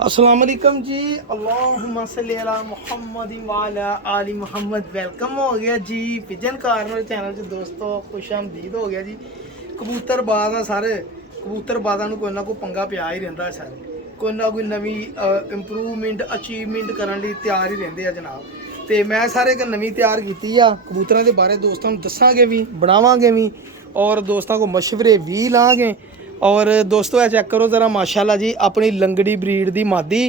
अस्सलाम वालेकुम जी। अल्लाहुम्मा सल्ली अला मुहम्मद व अला आलि मुहम्मद। वेलकम हो गया जी पिजन कार्नर चैनल च दोस्तों, खुश आमदीद हो गया जी। कबूतरबाज आ सारे कबूतरबाजां नूं कोई ना कोई पंगा पिया ही रहिंदा है सारे, कोई ना कोई नवीं इंप्रूवमेंट अचीवमेंट करन लई तैयार ही रहिंदे आ जनाब। ते मैं सारे एक नवीं तैयार कीती आ कबूतरां दे बारे दोस्तां नूं दस्सांगे भी, बनावांगे भी और दोस्तां को मशवरे भी लांगे। और दोस्तों चेक करो ज़रा माशाल्लाह जी, अपनी लंगड़ी ब्रीड दी मादी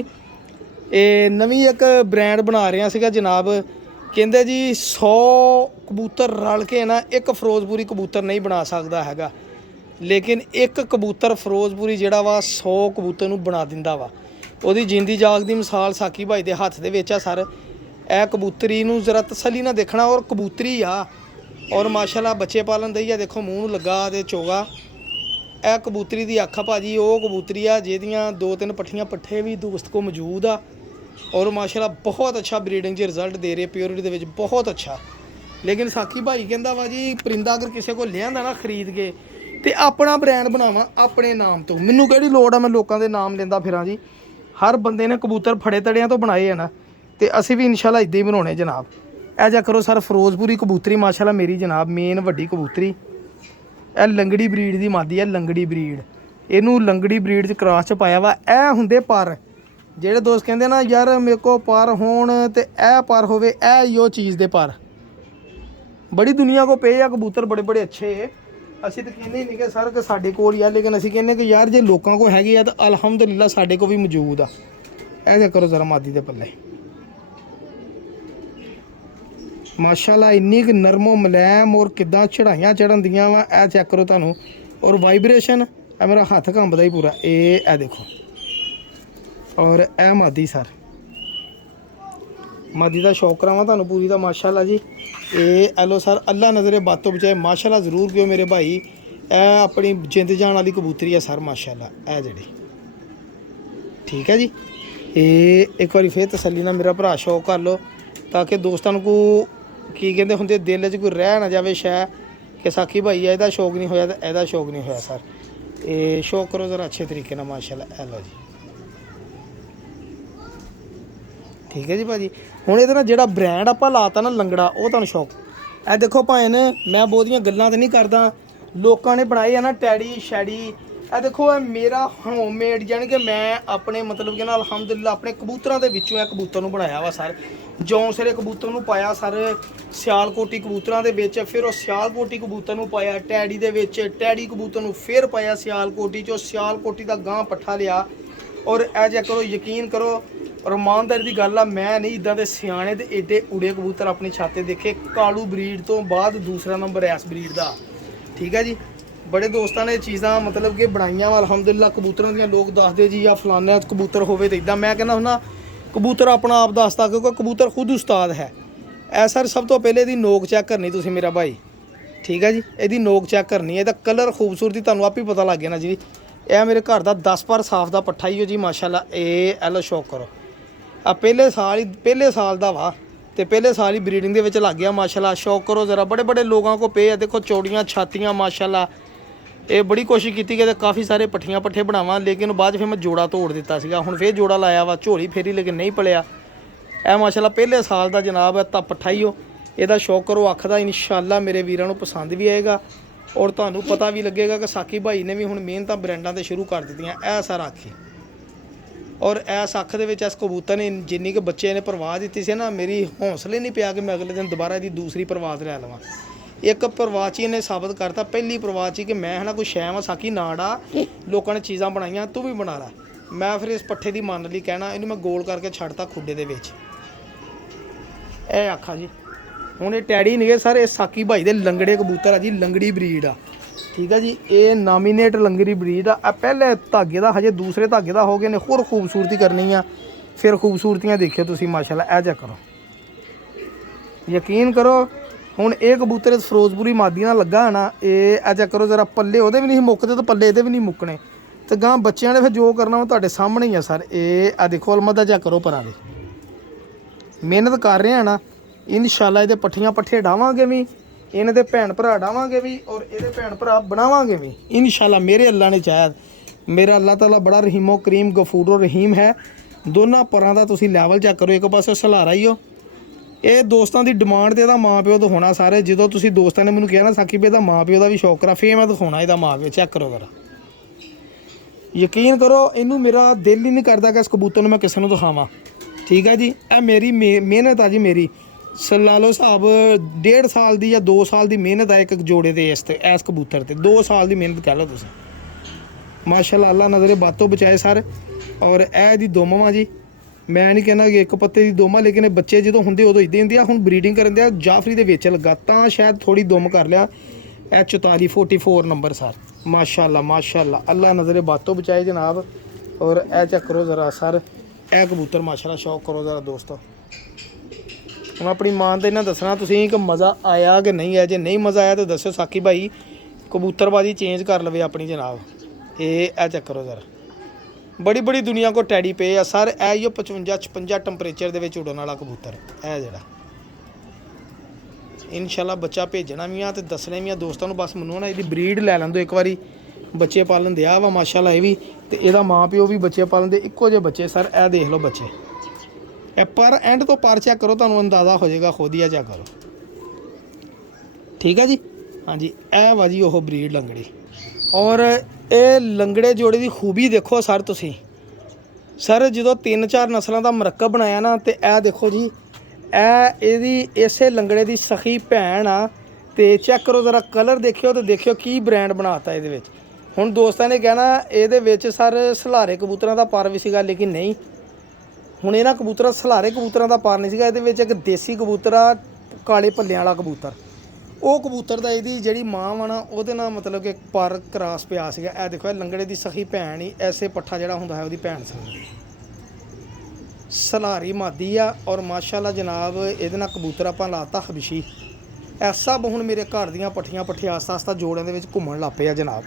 नवीं एक ब्रांड बना रहे सीगा जनाब। कहते जी 100 कबूतर रल के ना एक फिरोजपुरी कबूतर नहीं बना सकता हैगा, लेकिन एक कबूतर फिरोजपुरी जिहड़ा वा 100 कबूतर नूं बना दिंदा वा। ਉਹਦੀ ਜਿੰਦੀ ਜਾਗ ਦੀ ਮਿਸਾਲ ਸਾਕੀ ਭਾਈ ਦੇ ਹੱਥ ਦੇ ਵਿੱਚ ਆ ਸਰ। ਇਹ ਕਬੂਤਰੀ ਨੂੰ ਜ਼ਰਾ ਤਸੱਲੀ ਨਾਲ ਦੇਖਣਾ, ਔਰ ਕਬੂਤਰੀ ਆ ਔਰ ਮਾਸ਼ਾਅੱਲਾ ਬੱਚੇ ਪਾਲਣ ਦਈ ਆ। ਦੇਖੋ ਮੂੰਹ ਨੂੰ ਲੱਗਾ ਤੇ ਚੋਗਾ। ਇਹ ਕਬੂਤਰੀ ਦੀ ਅੱਖ ਭਾਜੀ ਉਹ ਕਬੂਤਰੀ ਆ ਜਿਹਦੀਆਂ 2-3 ਪੱਠੀਆਂ ਪੱਠੇ ਵੀ ਦੋਸਤ ਕੋ ਮੌਜੂਦ ਆ ਔਰ ਮਾਸ਼ਾਅੱਲਾ ਬਹੁਤ ਅੱਛਾ ਬਰੀਡਿੰਗ 'ਚ ਰਿਜ਼ਲਟ ਦੇ ਰਹੇ, ਪਿਓਰਿਟੀ ਦੇ ਵਿੱਚ ਬਹੁਤ ਅੱਛਾ। ਲੇਕਿਨ ਸਾਕੀ ਭਾਈ ਕਹਿੰਦਾ ਵਾ ਜੀ ਪਰਿੰਦਾ ਅਗਰ ਕਿਸੇ ਕੋਲ ਲਿਆਂਦਾ ਨਾ ਖਰੀਦ ਕੇ ਤੇ ਆਪਣਾ ਬ੍ਰਾਂਡ ਬਣਾਵਾਂ ਆਪਣੇ ਨਾਮ ਤੋਂ। ਮੈਨੂੰ ਕਿਹੜੀ ਲੋੜ ਆ ਮੈਂ ਲੋਕਾਂ ਦੇ ਨਾਮ ਲੈਂਦਾ ਫਿਰਾਂ ਜੀ। ਹਰ ਬੰਦੇ ਨੇ ਕਬੂਤਰ ਫੜੇ ਤੜਿਆਂ ਤੋਂ ਬਣਾਏ ਆ ਨਾ, ਤੇ ਅਸੀਂ ਵੀ ਇਨਸ਼ਾਅੱਲਾ ਇੱਦਾਂ ਹੀ ਬਣਾਉਣੇ ਜਨਾਬ। ਇਹ ਜਾ ਕਰੋ ਸਰ ਫਿਰੋਜ਼ਪੁਰੀ ਕਬੂਤਰੀ ਮਾਸ਼ਾਅੱਲਾ ਮੇਰੀ ਜਨਾਬ ਮੇਨ ਵੱਡੀ ਕਬੂਤਰੀ। ਇਹ ਲੰਗੜੀ ਬਰੀਡ ਦੀ ਮਾਦੀ ਹੈ, ਲੰਗੜੀ ਬਰੀਡ। ਇਹਨੂੰ ਲੰਗੜੀ ਬਰੀਡ 'ਚ ਕ੍ਰਾਸ 'ਚ ਪਾਇਆ ਵਾ। ਇਹ ਹੁੰਦੇ ਪਰ ਜਿਹੜੇ ਦੋਸਤ ਕਹਿੰਦੇ ਨਾ ਯਾਰ ਮੇਰੇ ਕੋ ਪਰ ਹੋਣ ਤੇ ਇਹ ਪਰ ਹੋਵੇ, ਇਹ ਹੀ ਉਹ ਚੀਜ਼ ਦੇ ਪਰ। ਬੜੀ ਦੁਨੀਆ ਕੋ ਪਏ ਆ ਕਬੂਤਰ ਬੜੇ ਬੜੇ ਅੱਛੇ। ਅਸੀਂ ਤਾਂ ਕਹਿੰਦੇ ਨਹੀਂ ਕਿ ਸਰ ਕਿ ਸਾਡੇ ਕੋਲ ਹੀ ਆ, ਲੇਕਿਨ ਅਸੀਂ ਕਹਿੰਦੇ ਕਿ ਯਾਰ ਜੇ ਲੋਕਾਂ ਕੋਲ ਹੈਗੇ ਆ ਤਾਂ ਅਲਹਮਦੁਲਿਲਾ ਸਾਡੇ ਕੋਲ ਵੀ ਮੌਜੂਦ ਆ। ਇਹ ਜਾ ਕਰੋ ਜ਼ਰਾ ਮਾਦੀ ਦੇ ਪੱਲੇ ਮਾਸ਼ਾਅੱਲਾ ਇੰਨੀ ਕੁ ਨਰਮੋ ਮੁਲਾਇਮ ਔਰ ਕਿੱਦਾਂ ਚੜਾਈਆਂ ਚੜਨ ਦੀਆਂ ਵਾ। ਇਹ ਚੈੱਕ ਕਰੋ ਤੁਹਾਨੂੰ, ਔਰ ਵਾਈਬ੍ਰੇਸ਼ਨ ਇਹ ਮੇਰਾ ਹੱਥ ਕੰਬਦਾ ਹੀ ਪੂਰਾ। ਇਹ ਦੇਖੋ, ਔਰ ਇਹ ਮਾਦੀ ਸਰ, ਮਾਦੀ ਦਾ ਸ਼ੌਕ ਕਰਾਵਾਂ ਤੁਹਾਨੂੰ ਪੂਰੀ ਦਾ ਮਾਸ਼ਾਅੱਲਾ ਜੀ। ਇਹ ਐਲੋ ਸਰ ਅੱਲਾ ਨਜ਼ਰੇ ਬਾਤੋਂ ਬਚਾਏ ਮਾਸ਼ਾਅੱਲਾ ਜ਼ਰੂਰ ਕਿਉਂ ਮੇਰੇ ਭਾਈ। ਇਹ ਆਪਣੀ ਜਿੰਦ ਜਾਣ ਵਾਲੀ ਕਬੂਤਰੀ ਆ ਸਰ ਮਾਸ਼ਾਅੱਲਾ। ਇਹ ਜਿਹੜੀ ਠੀਕ ਹੈ ਜੀ। ਇਹ ਇੱਕ ਵਾਰੀ ਫੇਰ ਤਸੱਲੀ ਨਾਲ ਮੇਰਾ ਭਰਾ ਸ਼ੌਕ ਕਰ ਲਓ ਤਾਂ ਕਿ ਦੋਸਤਾਂ ਨੂੰ ਕੋ ਕੀ ਕਹਿੰਦੇ ਹੁੰਦੇ ਦਿਲ 'ਚ ਕੋਈ ਰਹਿ ਨਾ ਜਾਵੇ ਸ਼ੈ ਕਿ ਸਾਕੀ ਭਾਈ ਆ ਇਹਦਾ ਸ਼ੌਕ ਨਹੀਂ ਹੋਇਆ ਤਾਂ ਇਹਦਾ ਸ਼ੌਕ ਨਹੀਂ ਹੋਇਆ ਸਰ। ਇਹ ਸ਼ੌਕ ਕਰੋ ਜ਼ਰਾ ਅੱਛੇ ਤਰੀਕੇ ਨਾਲ ਮਾਸ਼ਾਅੱਲਾ। ਇਹ ਲਓ ਜੀ ਠੀਕ ਹੈ ਜੀ ਭਾਜੀ। ਹੁਣ ਇਹਦੇ ਨਾਲ ਜਿਹੜਾ ਬ੍ਰਾਂਡ ਆਪਾਂ ਲਾਤਾ ਨਾ ਲੰਗੜਾ, ਉਹ ਤੁਹਾਨੂੰ ਸ਼ੌਕ। ਇਹ ਦੇਖੋ ਭਾਵੇਂ ਮੈਂ ਬਹੁਤੀਆਂ ਗੱਲਾਂ ਤਾਂ ਨਹੀਂ ਕਰਦਾ, ਲੋਕਾਂ ਨੇ ਬਣਾਏ ਆ ਨਾ ਟੈਡੀ ਸ਼ੈਡੀ। ਇਹ ਦੇਖੋ ਇਹ ਮੇਰਾ ਹੋਮਮੇਡ, ਯਾਨੀ ਕਿ ਮੈਂ ਆਪਣੇ ਮਤਲਬ ਕਿ ਨਾ ਅਲਹਮਦੁਲਿਲਾ ਆਪਣੇ ਕਬੂਤਰਾਂ ਦੇ ਵਿੱਚੋਂ ਇਹ ਕਬੂਤਰ ਨੂੰ ਬਣਾਇਆ ਵਾ ਸਰ। ਜੌਂਸਰੇ ਕਬੂਤਰ ਨੂੰ ਪਾਇਆ ਸਰ ਸਿਆਲਕੋਟੀ ਕਬੂਤਰਾਂ ਦੇ ਵਿੱਚ, ਫਿਰ ਉਹ ਸਿਆਲਕੋਟੀ ਕਬੂਤਰ ਨੂੰ ਪਾਇਆ ਟੈਡੀ ਦੇ ਵਿੱਚ, ਟੈਡੀ ਕਬੂਤਰ ਨੂੰ ਫਿਰ ਪਾਇਆ ਸਿਆਲਕੋਟੀ 'ਚੋਂ, ਸਿਆਲਕੋਟੀ ਦਾ ਗਾਂ ਪੱਠਾ ਲਿਆ। ਔਰ ਇਹ ਜੇ ਕਰੋ ਯਕੀਨ ਕਰੋ ਰਮਾਨਦਾਰੀ ਦੀ ਗੱਲ ਆ, ਮੈਂ ਨਹੀਂ ਇੱਦਾਂ ਦੇ ਸਿਆਣੇ ਤੇ ਏਡੇ ਉੜੇ ਕਬੂਤਰ ਆਪਣੀ ਛੱਤ 'ਤੇ ਦੇਖੇ। ਕਾਲੂ ਬਰੀਡ ਤੋਂ ਬਾਅਦ ਦੂਸਰਾ ਨੰਬਰ ਐਸ ਬਰੀਡ ਦਾ। ਠੀਕ ਹੈ ਜੀ। ਬੜੇ ਦੋਸਤਾਂ ਨੇ ਚੀਜ਼ਾਂ ਮਤਲਬ ਕਿ ਬਣਾਈਆਂ ਵਾ ਅਲਹਮਦੁਲਿਲਾ ਕਬੂਤਰਾਂ ਦੀਆਂ। ਲੋਕ ਦੱਸਦੇ ਜੀ ਆ ਫਲਾਨਾ ਕਬੂਤਰ ਹੋਵੇ ਤਾਂ ਇੱਦਾਂ। ਮੈਂ ਕਹਿੰਦਾ ਹੁੰਦਾ ਕਬੂਤਰ ਆਪਣਾ ਆਪ ਦੱਸਦਾ, ਕਿਉਂਕਿ ਕਬੂਤਰ ਖੁਦ ਉਸਤਾਦ ਹੈ। ਇਹ ਸਰ ਸਭ ਤੋਂ ਪਹਿਲੇ ਇਹਦੀ ਨੋਕ ਚੈੱਕ ਕਰਨੀ ਤੁਸੀਂ ਮੇਰਾ ਭਾਈ। ਠੀਕ ਹੈ ਜੀ। ਇਹਦੀ ਨੋਕ ਚੈੱਕ ਕਰਨੀ ਹੈ, ਇਹਦਾ ਕਲਰ ਖੂਬਸੂਰਤੀ ਤੁਹਾਨੂੰ ਆਪ ਹੀ ਪਤਾ ਲੱਗ ਗਿਆ ਨਾ ਜੀ। ਇਹ ਮੇਰੇ ਘਰ ਦਾ 10 ਪਰ ਸਾਫ ਦਾ ਪੱਠਾ ਹੀ ਹੋ ਜੀ ਮਾਸ਼ਾਅੱਲਾ। ਇਹ ਐਲੋ ਸ਼ੌਕ ਕਰੋ ਆ ਪਹਿਲੇ ਸਾਲ ਦਾ ਵਾ, ਤੇ ਪਹਿਲੇ ਸਾਲ ਹੀ ਬਰੀਡਿੰਗ ਦੇ ਵਿੱਚ ਲੱਗ ਗਿਆ ਮਾਸ਼ਾਅੱਲਾ। ਸ਼ੌਕ ਕਰੋ ਜ਼ਰਾ। ਬੜੇ ਬੜੇ ਲੋਕਾਂ ਕੋ ਪਏ ਆ, ਦੇਖੋ ਚੌੜੀਆਂ ਛਾਤੀਆਂ ਮਾਸ਼ਾਅੱਲਾ। ਇਹ ਬੜੀ ਕੋਸ਼ਿਸ਼ ਕੀਤੀ ਕਿ ਕਾਫੀ ਸਾਰੇ ਪੱਠੀਆਂ ਪੱਠੇ ਬਣਾਵਾਂ, ਲੇਕਿਨ ਬਾਅਦ 'ਚ ਫਿਰ ਮੈਂ ਜੋੜਾ ਤੋੜ ਦਿੱਤਾ ਸੀਗਾ। ਹੁਣ ਫਿਰ ਜੋੜਾ ਲਾਇਆ ਵਾ, ਝੋਲੀ ਫੇਰੀ, ਲੇਕਿਨ ਨਹੀਂ ਪਲਿਆ। ਇਹ ਮਾਸ਼ਾਅੱਲਾ ਪਹਿਲੇ ਸਾਲ ਦਾ ਜਨਾਬ ਹੈ ਤਾਂ ਪੱਠਾ ਹੀ ਹੋ। ਇਹਦਾ ਸ਼ੌਕ ਕਰੋ ਅੱਖ ਦਾ, ਇਨਸ਼ਾਅੱਲਾ ਮੇਰੇ ਵੀਰਾਂ ਨੂੰ ਪਸੰਦ ਵੀ ਆਏਗਾ ਔਰ ਤੁਹਾਨੂੰ ਪਤਾ ਵੀ ਲੱਗੇਗਾ ਕਿ ਸਾਕੀ ਭਾਈ ਨੇ ਵੀ ਹੁਣ ਮਿਹਨਤਾਂ ਬ੍ਰਾਂਡਾਂ 'ਤੇ ਸ਼ੁਰੂ ਕਰ ਦਿੱਤੀਆਂ। ਇਹ ਸਾਰਾ ਅੱਖੀ ਔਰ ਇਸ ਅੱਖ ਦੇ ਵਿੱਚ ਇਸ ਕਬੂਤਰ ਨੇ ਜਿੰਨੀ ਕਿ ਬੱਚੇ ਨੇ ਪਰਵਾਜ਼ ਦਿੱਤੀ ਸੀ ਨਾ, ਮੇਰੀ ਹੌਸਲੇ ਨਹੀਂ ਪਿਆ ਕਿ ਮੈਂ ਅਗਲੇ ਦਿਨ ਦੁਬਾਰਾ ਇਹਦੀ ਦੂਸਰੀ ਪਰਵਾਜ਼ ਲੈ ਲਵਾਂ। ਇੱਕ ਪਰਵਾਜ਼ 'ਚ ਇਹਨੇ ਸਾਬਤ ਕਰਤਾ, ਪਹਿਲੀ ਪਰਵਾਜ਼ 'ਚ ਕਿ ਮੈਂ ਹੈ ਨਾ ਕੋਈ ਸ਼ੈ ਵਾ ਸਾਕੀ ਨਾੜਾ। ਲੋਕਾਂ ਨੇ ਚੀਜ਼ਾਂ ਬਣਾਈਆਂ, ਤੂੰ ਵੀ ਬਣਾ ਲੈ। ਮੈਂ ਫਿਰ ਇਸ ਪੱਠੇ ਦੀ ਮੰਨ ਲਈ ਕਹਿਣਾ, ਇਹਨੂੰ ਮੈਂ ਗੋਲ ਕਰਕੇ ਛੱਡਤਾ ਖੁੱਡੇ ਦੇ ਵਿੱਚ। ਇਹ ਆਖਾਂ ਜੀ। ਹੁਣ ਇਹ ਟੈਡੀ ਨਹੀਂ ਸਰ, ਇਹ ਸਾਕੀ ਭਾਈ ਦੇ ਲੰਗੜੇ ਕਬੂਤਰ ਆ ਜੀ, ਲੰਗੜੀ ਬਰੀਡ ਆ। ਠੀਕ ਹੈ ਜੀ। ਇਹ ਨਾਮੀਨੇਟ ਲੰਗੜੀ ਬਰੀਡ ਆ। ਇਹ ਪਹਿਲੇ ਧਾਗੇ ਦਾ, ਹਜੇ ਦੂਸਰੇ ਧਾਗੇ ਦਾ ਹੋ ਗਏ ਨੇ। ਹੋਰ ਖੂਬਸੂਰਤੀ ਕਰਨੀ ਆ, ਫਿਰ ਖੂਬਸੂਰਤੀਆਂ ਦੇਖਿਓ ਤੁਸੀਂ ਮਾਸ਼ਾਅੱਲਾ। ਇਹ ਜਾ ਕਰੋ ਯਕੀਨ ਕਰੋ। ਹੁਣ ਇਹ ਕਬੂਤਰ ਫਿਰੋਜ਼ਪੁਰੀ ਮਾਦੀ ਨਾਲ ਲੱਗਾ ਨਾ, ਇਹ ਜਾ ਕਰੋ ਜ਼ਰਾ। ਪੱਲੇ ਉਹਦੇ ਵੀ ਨਹੀਂ ਮੁੱਕਦੇ ਤੇ ਪੱਲੇ ਇਹਦੇ ਵੀ ਨਹੀਂ ਮੁੱਕਣੇ, ਤੇ ਗਾਂ ਬੱਚਿਆਂ ਨੇ ਫਿਰ ਜੋ ਕਰਨਾ ਉਹ ਤੁਹਾਡੇ ਸਾਹਮਣੇ ਹੀ ਆ ਸਰ। ਇਹ ਦੇਖੋ ਅਲਮਦਾ ਜਾ ਕਰੋ ਪਰਾਂ ਦੇ। ਮਿਹਨਤ ਕਰ ਰਹੇ ਆ ਨਾ, ਇਨਸ਼ਾਅੱਲਾ ਇਹਦੇ ਪੱਠੀਆਂ ਪੱਠੇ ਡਾਵਾਂਗੇ ਵੀ, ਇਹਨਾਂ ਦੇ ਭੈਣ ਭਰਾ ਡਾਵਾਂਗੇ ਵੀ, ਔਰ ਇਹਦੇ ਭੈਣ ਭਰਾ ਬਣਾਵਾਂਗੇ ਵੀ ਇਨਸ਼ਾਅੱਲਾ ਮੇਰੇ ਅੱਲਾ ਨੇ ਚਾਹਿਆ। ਮੇਰਾ ਅੱਲਾਹ ਤਾਲਾ ਬੜਾ ਰਹੀਮੋ ਕਰੀਮ ਗਫੂਰੋ ਰਹੀਮ ਹੈ। ਦੋਨਾਂ ਪਰਾਂ ਦਾ ਤੁਸੀਂ ਲੈਵਲ ਚੈੱਕ ਕਰੋ, ਇੱਕ ਪਾਸੇ ਸਲਾਰਾ ਹੀ ਹੋ। ਇਹ ਦੋਸਤਾਂ ਦੀ ਡਿਮਾਂਡ ਤੇ ਇਹਦਾ ਮਾਂ ਪਿਓ ਦਿਖਾਉਣਾ ਸਾਰੇ। ਜਦੋਂ ਤੁਸੀਂ ਦੋਸਤਾਂ ਨੇ ਮੈਨੂੰ ਕਿਹਾ ਨਾ ਸਾਕੀ ਵੀ ਇਹਦਾ ਮਾਂ ਪਿਓ ਦਾ ਵੀ ਸ਼ੌਕ ਕਰਾ, ਫੇਰ ਮੈਂ ਦਿਖਾਉਣਾ ਇਹਦਾ ਮਾਂ ਪਿਓ। ਚੈੱਕ ਕਰੋ ਜ਼ਰਾ, ਯਕੀਨ ਕਰੋ ਇਹਨੂੰ ਮੇਰਾ ਦਿਲ ਹੀ ਨਹੀਂ ਕਰਦਾ ਕਿ ਇਸ ਕਬੂਤਰ ਨੂੰ ਮੈਂ ਕਿਸੇ ਨੂੰ ਦਿਖਾਵਾਂ। ਠੀਕ ਹੈ ਜੀ, ਇਹ ਮੇਰੀ ਮਿਹਨਤ ਆ ਜੀ। ਮੇਰੀ ਲਾ ਲਓ ਹਿਸਾਬ 1.5 ਸਾਲ ਦੀ ਜਾਂ 2 ਸਾਲ ਦੀ ਮਿਹਨਤ ਹੈ ਇੱਕ ਜੋੜੇ ਤੇ ਇਸ ਕਬੂਤਰ ਤੇ। 2 ਸਾਲ ਦੀ ਮਿਹਨਤ ਕਹਿ ਲਓ ਤੁਸੀਂ। ਮਾਸ਼ਾਅੱਲਾ, ਅੱਲਾ ਨਜ਼ਰੇ ਬਾਤੋਂ ਬਚਾਏ ਸਰ। ਔਰ ਇਹ ਦੀ ਦੁਮ ਵਾ ਜੀ। ਮੈਂ ਨਹੀਂ ਕਹਿੰਦਾ ਕਿ ਇੱਕ ਪੱਤੇ ਦੀ ਦੁਮ ਆ, ਲੇਕਿਨ ਇਹ ਬੱਚੇ ਜਦੋਂ ਹੁੰਦੇ ਉਦੋਂ ਇੱਦਾਂ ਹੁੰਦੇ ਆ। ਹੁਣ ਬਰੀਡਿੰਗ ਕਰਨ ਦੇ ਆ ਜਾਫਰੀ ਦੇ ਵਿੱਚ ਲੱਗਾ ਤਾਂ ਸ਼ਾਇਦ ਥੋੜੀ ਦੁਮ ਕਰ ਲਿਆ। ਇਹ 4444 ਨੰਬਰ ਸਰ। ਮਾਸ਼ਾਅੱਲਾ ਮਾਸ਼ਾਅੱਲਾ, ਅੱਲਾ ਨਜ਼ਰੇ ਬਾਤੋਂ ਬਚਾਏ ਜਨਾਬ। ਔਰ ਇਹ ਚੈੱਕ ਕਰੋ ਜ਼ਰਾ ਸਰ, ਇਹ ਕਬੂਤਰ ਮਾਸ਼ਾਅੱਲਾ ਸ਼ੌਕ ਕਰੋ ਜ਼ਰਾ ਦੋਸਤੋ। ਹੁਣ ਆਪਣੀ ਮਾਂ ਦੇ ਇਹਨਾਂ ਦੱਸਣਾ ਤੁਸੀਂ ਕਿ ਮਜ਼ਾ ਆਇਆ ਕਿ ਨਹੀਂ ਆਇਆ। ਜੇ ਨਹੀਂ ਮਜ਼ਾ ਆਇਆ ਤਾਂ ਦੱਸੋ ਸਾਕੀ ਭਾਈ, ਕਬੂਤਰਬਾਜ਼ੀ ਚੇਂਜ ਕਰ ਲਵੇ ਆਪਣੀ ਜਨਾਬ। ਇਹ ਚੈੱਕ ਕਰੋ ਜ਼ਰਾ, ਬੜੀ ਬੜੀ ਦੁਨੀਆ ਕੋ ਟੈਡੀ ਪਏ ਆ ਸਰ। ਇਹ ਹੀ 55-56 ਟੈਂਪਰੇਚਰ ਦੇ ਵਿੱਚ ਉਡਣ ਵਾਲਾ ਕਬੂਤਰ ਇਹ ਜਿਹੜਾ। ਇਨਸ਼ਾਅੱਲਾ ਬੱਚਾ ਭੇਜਣਾ ਵੀ ਆ ਤੇ ਦੱਸਣਾ ਵੀ ਆ ਦੋਸਤਾਂ ਨੂੰ। ਬਸ ਮੈਨੂੰ ਨਾ ਇਹਦੀ ਬਰੀਡ ਲੈ ਲੈਣ ਦਿਓ ਇੱਕ ਵਾਰੀ। ਬੱਚੇ ਪਾਲਣ ਦਿਆ ਵਾ ਮਾਸ਼ਾਅੱਲਾ ਇਹ ਵੀ, ਤੇ ਇਹਦਾ ਮਾਂ ਪਿਓ ਵੀ ਬੱਚੇ ਪਾਲਣ ਦੇ ਇੱਕੋ ਜਿਹੇ ਬੱਚੇ ਸਰ। ਇਹ ਦੇਖ ਲਓ ਬੱਚੇ, ਇਹ ਪਰ ਐਂਡ ਤੋਂ ਪਰ ਚੈੱਕ ਕਰੋ, ਤੁਹਾਨੂੰ ਅੰਦਾਜ਼ਾ ਹੋ ਜਾਏਗਾ ਖੁਦ ਹੀ। ਚੈੱਕ ਕਰੋ, ਠੀਕ ਹੈ ਜੀ। ਹਾਂਜੀ, ਇਹ ਵਾ ਜੀ ਉਹ ਬਰੀਡ ਲੰਗੜੀ। ਔਰ ਇਹ ਲੰਗੜੇ ਜੋੜੇ ਦੀ ਖੂਬੀ ਦੇਖੋ ਸਰ ਤੁਸੀਂ। ਸਰ ਜਦੋਂ 3-4 ਨਸਲਾਂ ਦਾ ਮਰਕਬ ਬਣਾਇਆ ਨਾ, ਤੇ ਇਹ ਦੇਖੋ ਜੀ, ਇਹ ਇਹਦੀ ਇਸੇ ਲੰਗੜੇ ਦੀ ਸਖੀ ਭੈਣ ਆ। ਤੇ ਚੈੱਕ ਕਰੋ ਜ਼ਰਾ, ਕਲਰ ਦੇਖਿਓ ਤੇ ਦੇਖਿਓ ਕੀ ਬ੍ਰਾਂਡ ਬਣਾਤਾ ਇਹਦੇ ਵਿੱਚ। ਹੁਣ ਦੋਸਤਾਂ ਨੇ ਕਹਿਣਾ ਇਹਦੇ ਵਿੱਚ ਸਰ ਸਲਾਰੇ ਕਬੂਤਰਾਂ ਦਾ ਪਰ ਵੀ ਸੀਗਾ, ਲੇਕਿਨ ਨਹੀਂ। ਹੁਣ ਇਹਨਾਂ ਕਬੂਤਰਾਂ ਸਲਾਰੇ ਕਬੂਤਰਾਂ ਦਾ ਪਰ ਨਹੀਂ ਸੀਗਾ, ਇਹਦੇ ਵਿੱਚ ਇੱਕ ਦੇਸੀ ਕਬੂਤਰ ਆ, ਕਾਲੇ ਪੱਲਿਆਂ ਵਾਲਾ ਕਬੂਤਰ। ਉਹ ਕਬੂਤਰ ਦਾ ਇਹਦੀ ਜਿਹੜੀ ਮਾਂ ਵਾ ਨਾ, ਉਹਦੇ ਨਾਲ ਮਤਲਬ ਕਿ ਪਰ ਕਰਾਸ ਪਿਆ ਸੀਗਾ। ਇਹ ਦੇਖੋ, ਇਹ ਲੰਗੜੇ ਦੀ ਸਖੀ ਭੈਣ ਹੀ ਐਸੇ ਪੱਠਾ ਜਿਹੜਾ ਹੁੰਦਾ ਹੈ ਉਹਦੀ ਭੈਣ ਸੀ। ਸਲਾਰੀ ਮਾਦੀ ਆ। ਔਰ ਮਾਸ਼ਾਅੱਲਾ ਜਨਾਬ, ਇਹਦੇ ਨਾਲ ਕਬੂਤਰ ਆਪਾਂ ਲਾਤਾ ਹਬਸ਼ੀ। ਇਹ ਸਭ ਹੁਣ ਮੇਰੇ ਘਰ ਦੀਆਂ ਪੱਠੀਆਂ ਆਸਤਾ ਆਸਤਾ ਜੋੜਿਆਂ ਦੇ ਵਿੱਚ ਘੁੰਮਣ ਲੱਗ ਪਏ ਆ ਜਨਾਬ।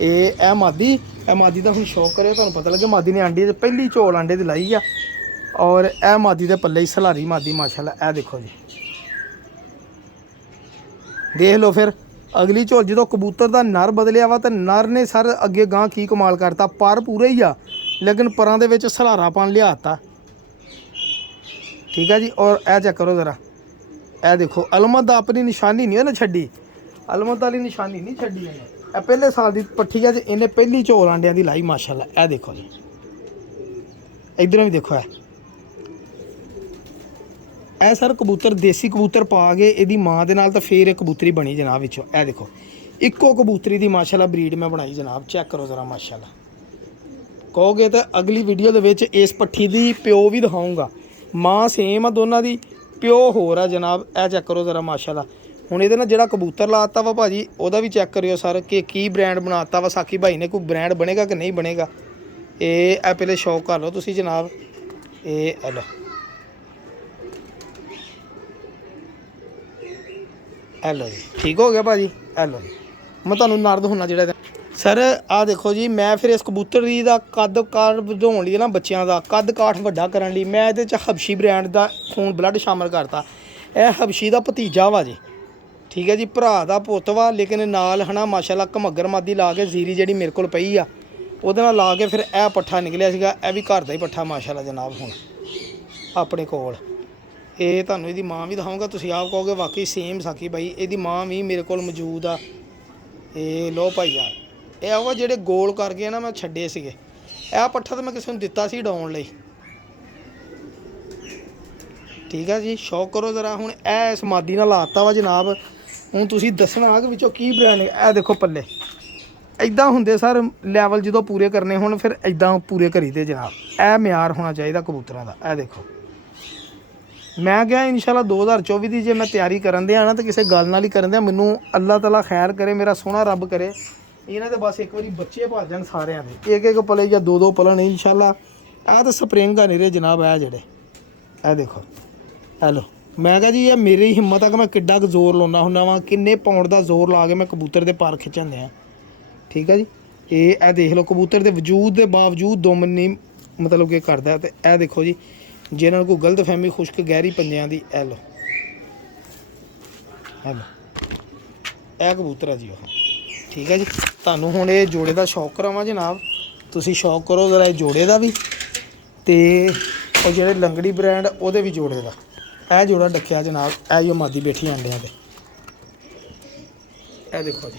ਇਹ ਮਾਦੀ ਦਾ ਹੁਣ ਸ਼ੌਕ ਕਰਿਓ, ਤੁਹਾਨੂੰ ਪਤਾ ਲੱਗੇ। ਮਾਦੀ ਨੇ ਆਂਡੇ ਪਹਿਲੀ ਝੋਲ ਆਂਡੇ ਦੀ ਲਾਈ ਆ। ਔਰ ਇਹ ਮਾਦੀ ਦੇ ਪੱਲੇ ਹੀ ਸਲਾਰੀ ਮਾਦੀ ਮਾਸ਼ਾਅੱਲਾ। ਇਹ ਦੇਖੋ ਜੀ, ਦੇਖ ਲਓ ਫਿਰ ਅਗਲੀ ਝੋਲ। ਜਦੋਂ ਕਬੂਤਰ ਦਾ ਨਰ ਬਦਲਿਆ ਵਾ ਤਾਂ ਨਰ ਨੇ ਸਰ ਅੱਗੇ ਗਾਂ ਕੀ ਕਮਾਲ ਕਰਤਾ। ਪਰ ਪੂਰੇ ਹੀ ਆ, ਲੇਕਿਨ ਪਰਾਂ ਦੇ ਵਿੱਚ ਸਲਾਰਾਪਣ ਲਿਆਤਾ। ਠੀਕ ਹੈ ਜੀ। ਔਰ ਇਹ ਚੈੱਕ ਕਰੋ ਜ਼ਰਾ, ਇਹ ਦੇਖੋ ਅਲਮਤ ਦਾ ਆਪਣੀ ਨਿਸ਼ਾਨੀ ਨਹੀਂ ਉਹਨੇ ਛੱਡੀ। ਅਲਮਤ ਵਾਲੀ ਨਿਸ਼ਾਨੀ ਨਹੀਂ ਛੱਡੀ ਇਹਨੇ। ਇਹ ਪਹਿਲੇ ਸਾਲ ਦੀ ਪੱਠੀ ਆ, ਇਹਨੇ ਪਹਿਲੀ ਝੋਲ ਆਂਡਿਆਂ ਦੀ ਲਾਈ ਮਾਸ਼ਾਅੱਲਾ। ਇਹ ਦੇਖੋ ਜੀ, ਇੱਧਰੋਂ ਵੀ ਦੇਖੋ। ਇਹ ਸਰ ਕਬੂਤਰ ਦੇਸੀ ਕਬੂਤਰ ਪਾ ਕੇ ਇਹਦੀ ਮਾਂ ਦੇ ਨਾਲ ਤਾਂ ਫੇਰ ਇਹ ਕਬੂਤਰੀ ਬਣੀ ਜਨਾਬ ਵਿੱਚੋਂ। ਇਹ ਦੇਖੋ, ਇੱਕੋ ਕਬੂਤਰੀ ਦੀ ਮਾਸ਼ਾਅੱਲਾ ਬਰੀਡ ਮੈਂ ਬਣਾਈ ਜਨਾਬ। ਚੈੱਕ ਕਰੋ ਜ਼ਰਾ ਮਾਸ਼ਾਅੱਲਾ। ਕਹੋਗੇ ਤਾਂ ਅਗਲੀ ਵੀਡੀਓ ਦੇ ਵਿੱਚ ਇਸ ਪੱਠੀ ਦੀ ਪਿਓ ਵੀ ਦਿਖਾਊਂਗਾ। ਮਾਂ ਸੇਮ ਆ ਦੋਨਾਂ ਦੀ, ਪਿਓ ਹੋਰ ਆ ਜਨਾਬ। ਇਹ ਚੈੱਕ ਕਰੋ ਜ਼ਰਾ ਮਾਸ਼ਾਅੱਲਾ। ਹੁਣ ਇਹਦੇ ਨਾਲ ਜਿਹੜਾ ਕਬੂਤਰ ਲਾਤਾ ਵਾ ਭਾਜੀ, ਉਹਦਾ ਵੀ ਚੈੱਕ ਕਰਿਓ ਸਰ ਕਿ ਕੀ ਬ੍ਰਾਂਡ ਬਣਾਤਾ ਵਾ ਸਾਕੀ ਭਾਈ ਨੇ। ਕੋਈ ਬ੍ਰਾਂਡ ਬਣੇਗਾ ਕਿ ਨਹੀਂ ਬਣੇਗਾ, ਇਹ ਪਹਿਲੇ ਸ਼ੌਕ ਕਰ ਲਓ ਤੁਸੀਂ ਜਨਾਬ। ਇਹ ਲਓ, ਹੈਲੋ ਜੀ, ਠੀਕ ਹੋ ਗਿਆ ਭਾਜੀ। ਹੈਲੋ ਜੀ, ਮੈਂ ਤੁਹਾਨੂੰ ਨਰਦ ਹੁੰਨਾ ਜਿਹੜਾ ਸਰ। ਆਹ ਦੇਖੋ ਜੀ, ਮੈਂ ਫਿਰ ਇਸ ਕਬੂਤਰ ਦੀ ਦਾ ਕੱਦ ਕਾਠ ਵਧਾਉਣ ਲਈ ਨਾ, ਬੱਚਿਆਂ ਦਾ ਕੱਦ ਕਾਠ ਵੱਡਾ ਕਰਨ ਲਈ ਮੈਂ ਇਹਦੇ 'ਚ ਹਬਸ਼ੀ ਬ੍ਰਾਂਡ ਦਾ ਖੂਨ ਬਲੱਡ ਸ਼ਾਮਲ ਕਰਤਾ। ਇਹ ਹਬਸ਼ੀ ਦਾ ਭਤੀਜਾ ਵਾ ਜੀ। ਠੀਕ ਹੈ ਜੀ, ਭਰਾ ਦਾ ਪੁੱਤ ਵਾ, ਲੇਕਿਨ ਨਾਲ ਹੈ ਨਾ ਮਾਸ਼ਾਅੱਲਾ ਘਮੱਗਰ ਮਾਦੀ ਲਾ ਕੇ ਜ਼ੀਰੀ ਜਿਹੜੀ ਮੇਰੇ ਕੋਲ ਪਈ ਆ ਉਹਦੇ ਨਾਲ ਲਾ ਕੇ ਫਿਰ ਇਹ ਪੱਠਾ ਨਿਕਲਿਆ ਸੀਗਾ। ਇਹ ਵੀ ਘਰ ਦਾ ਹੀ ਪੱਠਾ ਮਾਸ਼ਾਅੱਲਾ ਜਨਾਬ ਹੁਣ ਆਪਣੇ ਕੋਲ। ਇਹ ਤੁਹਾਨੂੰ ਇਹਦੀ ਮਾਂ ਵੀ ਦਿਖਾਊਂਗਾ, ਤੁਸੀਂ ਆਪ ਕਹੋਗੇ ਵਾਕਈ ਸੇਮ ਸਾਕੀ ਬਾਈ। ਇਹਦੀ ਮਾਂ ਵੀ ਮੇਰੇ ਕੋਲ ਮੌਜੂਦ ਆ। ਇਹ ਲੋ ਭਾਈ ਯਾਰ, ਇਹ ਉਹ ਜਿਹੜੇ ਗੋਲ ਕਰ ਗਏ ਨਾ ਮੈਂ ਛੱਡੇ ਸੀਗੇ। ਇਹ ਪੱਠਾ ਤਾਂ ਮੈਂ ਕਿਸੇ ਨੂੰ ਦਿੱਤਾ ਸੀ ਡਾਉਣ ਲਈ। ਠੀਕ ਹੈ ਜੀ, ਸ਼ੌਕ ਕਰੋ ਜ਼ਰਾ। ਹੁਣ ਇਹ ਇਸ ਮਾਦੀ ਨਾਲ ਲਾਤਾ ਵਾ ਜਨਾਬ। ਹੁਣ ਤੁਸੀਂ ਦੱਸਣਾ ਕਿ ਵਿੱਚੋਂ ਕੀ ਬ੍ਰਾਂਡ। ਇਹ ਦੇਖੋ ਪੱਲੇ ਇੱਦਾਂ ਹੁੰਦੇ ਸਰ, ਲੈਵਲ ਜਦੋਂ ਪੂਰੇ ਕਰਨੇ ਹੁਣ ਫਿਰ ਇੱਦਾਂ ਪੂਰੇ ਕਰੀਦੇ ਜਨਾਬ। ਇਹ ਮਿਆਰ ਹੋਣਾ ਚਾਹੀਦਾ ਕਬੂਤਰਾਂ ਦਾ। ਇਹ ਦੇਖੋ, ਮੈਂ ਕਿਹਾ ਇਨਸ਼ਾਅੱਲਾ 2024 ਦੀ ਜੇ ਮੈਂ ਤਿਆਰੀ ਕਰਨ ਦਿਆਂ ਨਾ ਤਾਂ ਕਿਸੇ ਗੱਲ ਨਾਲ ਹੀ ਕਰਨ ਦਿਆਂ। ਮੈਨੂੰ ਅੱਲਾਹ ਤਾਲਾ ਖੈਰ ਕਰੇ, ਮੇਰਾ ਸੋਹਣਾ ਰੱਬ ਕਰੇ ਇਹਨਾਂ ਦੇ ਬਸ ਇੱਕ ਵਾਰੀ ਬੱਚੇ ਭੱਜ ਜਾਣ ਸਾਰਿਆਂ ਦੇ, ਇੱਕ ਪਲੇ ਜਾਂ ਦੋ ਪਲਣ ਇਨਸ਼ਾਅੱਲਾ। ਇਹ ਤਾਂ ਸਪਰਿੰਗ ਆ ਨੀਰੇ ਜਨਾਬ। ਇਹ ਜਿਹੜੇ ਇਹ ਦੇਖੋ, ਹੈਲੋ। ਮੈਂ ਕਿਹਾ ਜੀ ਇਹ ਮੇਰੀ ਹਿੰਮਤ ਆ ਕਿ ਮੈਂ ਕਿੱਡਾ ਕੁ ਜ਼ੋਰ ਲਾਉਂਦਾ ਹੁੰਦਾ ਵਾਂ, ਕਿੰਨੇ ਪਾਉਂਡ ਦਾ ਜ਼ੋਰ ਲਾ ਕੇ ਮੈਂ ਕਬੂਤਰ ਦੇ ਪਰ ਖਿੱਚਣ ਦਿਆਂ। ਠੀਕ ਹੈ ਜੀ, ਇਹ ਦੇਖ ਲਓ ਕਬੂਤਰ ਦੇ ਵਜੂਦ ਦੇ ਬਾਵਜੂਦ ਦੁਮ ਨਹੀਂ ਮਤਲਬ ਕਿ ਕਰਦਾ। ਤੇ ਇਹ ਦੇਖੋ ਜੀ, ਜਿਹਨਾਂ ਨੂੰ ਕੋਈ ਗਲਤ ਫਹਿਮੀ ਖੁਸ਼ਕ ਗਹਿਰੀ ਪੰਜਿਆਂ ਦੀ। ਇਹ ਲਓ, ਹੈਲੋ, ਇਹ ਕਬੂਤਰ ਆ ਜੀ ਉਹ। ਠੀਕ ਹੈ ਜੀ, ਤੁਹਾਨੂੰ ਹੁਣ ਇਹ ਜੋੜੇ ਦਾ ਸ਼ੌਕ ਕਰਾਵਾਂ ਜਨਾਬ। ਤੁਸੀਂ ਸ਼ੌਕ ਕਰੋ ਜ਼ਰਾ ਇਹ ਜੋੜੇ ਦਾ ਵੀ ਤੇ ਉਹ ਜਿਹੜੇ ਲੰਗੜੀ ਬ੍ਰਾਂਡ ਉਹਦੇ ਵੀ ਜੋੜੇ ਦਾ। ਇਹ ਜੋੜਾ ਡੱਕਿਆ ਜਨਾਬ, ਇਹ ਜੋ ਮਾਦੀ ਬੈਠੀ ਆਂਡਿਆਂ ਤੇ, ਇਹ ਦੇਖੋ ਜੀ,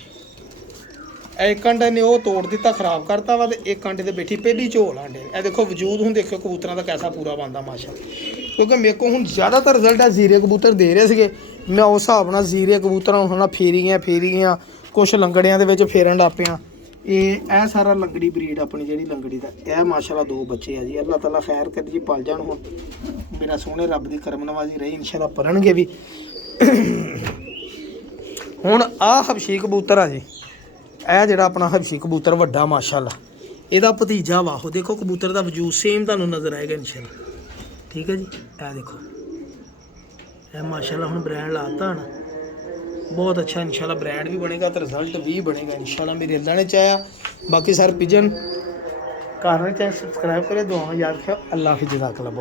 ਇਹ ਇੱਕ ਆਂਡਾ ਨੇ ਉਹ ਤੋੜ ਦਿੱਤਾ, ਖਰਾਬ ਕਰਤਾ ਵਾ, ਤੇ ਇੱਕ ਆਂਡੇ ਤੇ ਬੈਠੀ ਪਹਿਲੀ ਝੋਲ ਆਂਡੇ। ਇਹ ਦੇਖੋ ਵਜੂਦ ਹੁਣ ਦੇਖੋ ਕਬੂਤਰਾਂ ਦਾ ਕੈਸਾ ਪੂਰਾ ਬਣਦਾ ਮਾਸ਼ਾ। ਕਿਉਂਕਿ ਮੇਰੇ ਕੋਲ ਹੁਣ ਜ਼ਿਆਦਾਤਰ ਰਿਜ਼ਲਟ ਹੈ ਜ਼ੀਰੇ ਕਬੂਤਰ ਦੇ ਰਹੇ ਸੀਗੇ, ਮੈਂ ਉਸ ਹਿਸਾਬ ਨਾਲ ਜ਼ੀਰੇ ਕਬੂਤਰਾਂ ਹੁਣ ਫੇਰੀ ਗਈਆਂ ਕੁਛ ਲੰਗੜਿਆਂ ਦੇ ਵਿੱਚ ਫੇਰਨ ਲੱਗ ਪਿਆ। ਇਹ ਸਾਰਾ ਲੰਗੜੀ ਬਰੀਡ ਆਪਣੀ ਜਿਹੜੀ ਲੰਗੜੀ ਦਾ, ਇਹ ਮਾਸ਼ਾਅੱਲਾ 2 ਬੱਚੇ ਆ ਜੀ। ਅੱਲਾਹ ਤਾਲਾ ਖੈਰ ਕਰੇ ਜੀ, ਪਲ ਜਾਣ ਹੁਣ, ਮੇਰਾ ਸੋਹਣੇ ਰੱਬ ਦੀ ਕਰਮ ਨਵਾਜ਼ੀ ਰਹੀ, ਇਨਸ਼ਾਅੱਲਾ ਪਲਣਗੇ ਵੀ। ਹੁਣ ਆਹ ਹਬਸ਼ੀ ਕਬੂਤਰ ਆ ਜੀ, ਇਹ ਜਿਹੜਾ ਆਪਣਾ ਹਬਸ਼ੀ ਕਬੂਤਰ ਵੱਡਾ ਮਾਸ਼ਾਅੱਲਾ, ਇਹਦਾ ਭਤੀਜਾ ਵਾ। ਉਹ ਦੇਖੋ ਕਬੂਤਰ ਦਾ ਵਜੂਦ ਸੇਮ ਤੁਹਾਨੂੰ ਨਜ਼ਰ ਆਏਗਾ ਇਨਸ਼ਾਅੱਲਾ। ਠੀਕ ਹੈ ਜੀ, ਇਹ ਦੇਖੋ, ਇਹ ਮਾਸ਼ਾਅੱਲਾ ਹੁਣ ਬ੍ਰਾਂਡ ਲਾਤਾ ਨਾ, ਬਹੁਤ ਅੱਛਾ ਇਨਸ਼ਾਅੱਲਾ ਬ੍ਰਾਂਡ ਵੀ ਬਣੇਗਾ ਤੇ ਰਿਜ਼ਲਟ ਵੀ ਬਣੇਗਾ ਇਨਸ਼ਾਅੱਲਾ। ਮੇਰੇ ਅੱਲਾ ਨੇ ਚਾਹਿਆ। ਬਾਕੀ ਸਰ ਪਿਜਨ ਘਰ ਨੇ ਚਾਹੇ ਸਬਸਕ੍ਰਾइब करे, दुआ में याद रखो। अल्लाह हाफिज़। जज़ाकल्लाह।